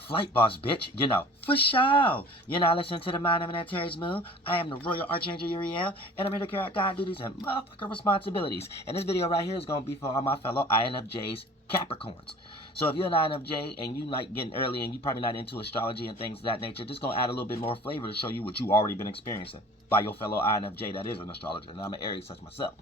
Flight boss, bitch, for sure. You're not listening to the Mind of an Antares Moon. I am the Royal Archangel Uriel, and I'm here to carry out God duties and motherfucking responsibilities. And this video right here is going to be for all my fellow INFJs, Capricorns. So if you're an INFJ and you like getting early and you're probably not into astrology and things of that nature, just going to add a little bit more flavor to show you what you already been experiencing by your fellow INFJ that is an astrologer. And I'm an Aries such myself.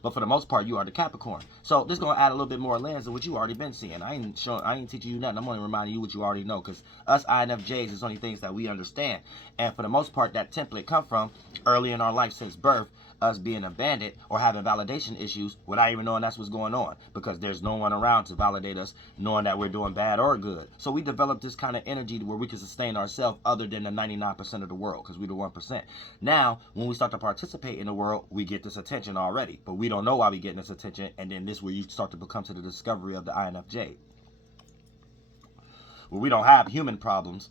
But for the most part, you are the Capricorn. So this is going to add a little bit more lens of what you already been seeing. I ain't teaching you nothing. I'm only reminding you what you already know, because us INFJs is only things that we understand. And for the most part, that template come from early in our life since birth, us being abandoned or having validation issues without even knowing that's what's going on, because there's no one around to validate us, knowing that we're doing bad or good. So we developed this kind of energy to where we can sustain ourselves other than the 99% of the world, because we're the 1%. Now, when we start to participate in the world, we get this attention already, but we don't know why we getting this attention, and then this is where you start to become to the discovery of the INFJ. Where we don't have human problems.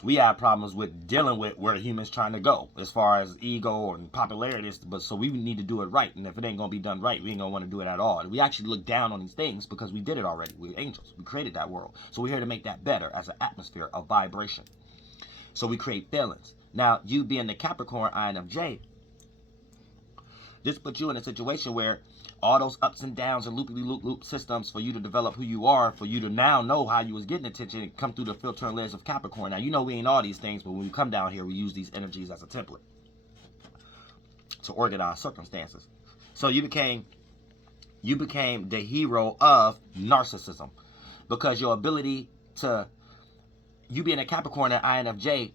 We have problems with dealing with where humans trying to go as far as ego and popularity. But so we need to do it right. And if it ain't going to be done right, we ain't going to want to do it at all. And we actually look down on these things because we did it already. We're angels. We created that world. So we're here to make that better as an atmosphere of vibration. So we create feelings. Now, you being the Capricorn INFJ, this puts you in a situation where all those ups and downs and loop systems for you to develop who you are, for you to now know how you was getting attention and come through the filter and layers of Capricorn. Now, you know we ain't all these things, but when we come down here, we use these energies as a template to organize circumstances. So you became the hero of narcissism, because your ability to, you being a Capricorn and INFJ,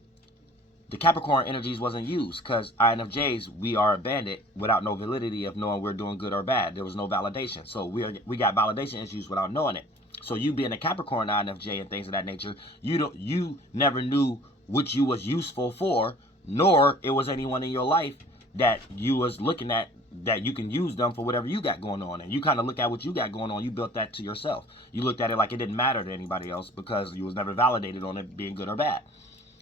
the Capricorn energies wasn't used, because INFJs, we are abandoned without no validity of knowing we're doing good or bad. There was no validation. So we got validation issues without knowing it. So you being a Capricorn INFJ and things of that nature, you never knew what you was useful for, nor it was anyone in your life that you was looking at that you can use them for whatever you got going on. And you kind of look at what you got going on, you built that to yourself. You looked at it like it didn't matter to anybody else because you was never validated on it being good or bad.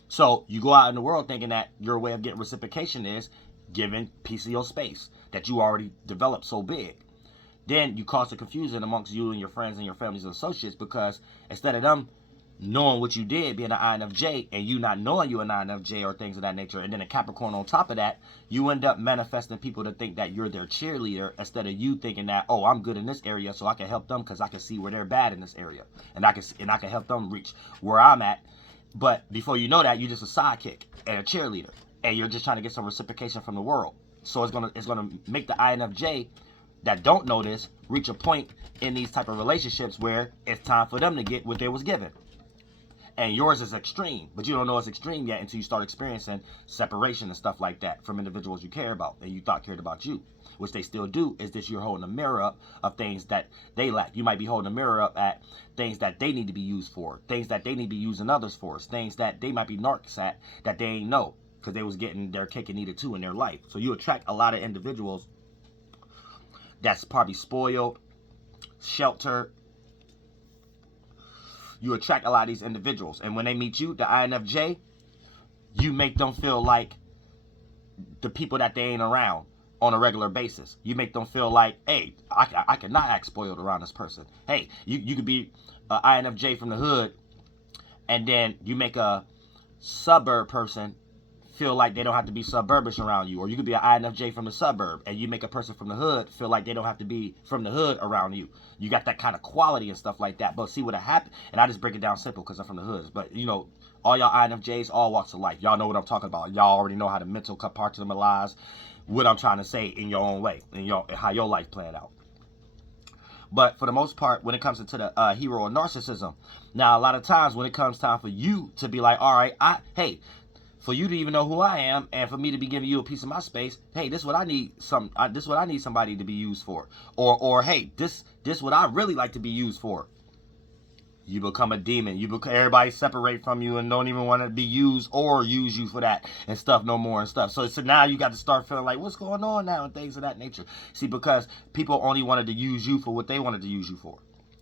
So you go out in the world thinking that your way of getting reciprocation is giving piece of your space that you already developed so big. Then you cause the confusion amongst you and your friends and your families and associates, because instead of them knowing what you did, being an INFJ, and you not knowing you an INFJ or things of that nature, and then a Capricorn on top of that, you end up manifesting people to think that you're their cheerleader, instead of you thinking that, oh, I'm good in this area, so I can help them because I can see where they're bad in this area, and I can help them reach where I'm at. But before you know that, you're just a sidekick and a cheerleader, and you're just trying to get some reciprocation from the world. So it's gonna make the INFJ that don't know this reach a point in these type of relationships where it's time for them to get what they was given. And yours is extreme, but you don't know it's extreme yet until you start experiencing separation and stuff like that from individuals you care about and you thought cared about you, which they still do. Is this you're holding a mirror up of things that they lack. You might be holding a mirror up at things that they need to be used for, things that they need to be using others for, things that they might be narcs at that they ain't know because they was getting their cake and eat it too in their life. So you attract a lot of individuals that's probably spoiled, sheltered. You attract a lot of these individuals, and when they meet you, the INFJ, you make them feel like the people that they ain't around on a regular basis. You make them feel like, hey, I cannot act spoiled around this person. Hey, you could be an INFJ from the hood, and then you make a suburb person feel like they don't have to be suburbish around you. Or you could be an INFJ from the suburb, and you make a person from the hood feel like they don't have to be from the hood around you. You got that kind of quality and stuff like that. But see what happened, and I just break it down simple because I'm from the hoods. But you know, all y'all INFJs, all walks of life, y'all know what I'm talking about. Y'all already know how to mental compartmentalize what I'm trying to say in your own way, and how your life playing out. But for the most part, when it comes into the hero of narcissism, now a lot of times when it comes time for you to be like, all right, hey, for you to even know who I am, and for me to be giving you a piece of my space, hey, this is what I need. This is what I need somebody to be used for, or hey, this is what I really like to be used for. You become a demon. Everybody separate from you and don't even want to be used or use you for that and stuff no more and stuff. So now you got to start feeling like, what's going on now and things of that nature. See, because people only wanted to use you for what they wanted to use you for.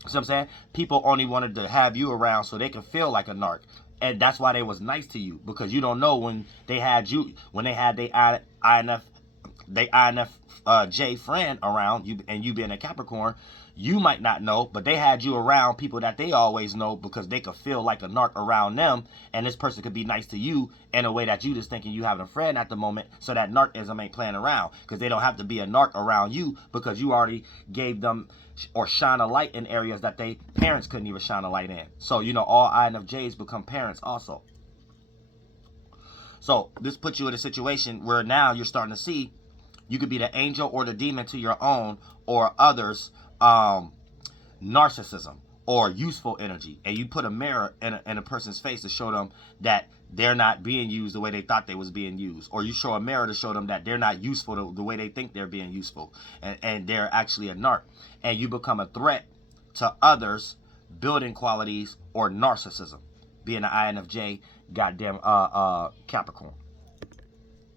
See what I'm saying? People only wanted to have you around so they could feel like a narc. And that's why they was nice to you, because you don't know when they had you, when they had their INFJ friend around you, and you being a Capricorn, You might not know, but they had you around people that they always know because they could feel like a narc around them, and this person could be nice to you in a way that you just thinking you having a friend at the moment, so that narcism ain't playing around, because they don't have to be a narc around you because you already gave them or shine a light in areas that they parents couldn't even shine a light in. So, you know, all INFJs become parents also. So this puts you in a situation where now you're starting to see you could be the angel or the demon to your own or others' narcissism or useful energy. And you put a mirror in a person's face to show them that they're not being used the way they thought they was being used. Or you show a mirror to show them that they're not useful the way they think they're being useful. And they're actually a narc. And you become a threat to others' building qualities or narcissism. Being an INFJ, goddamn Capricorn.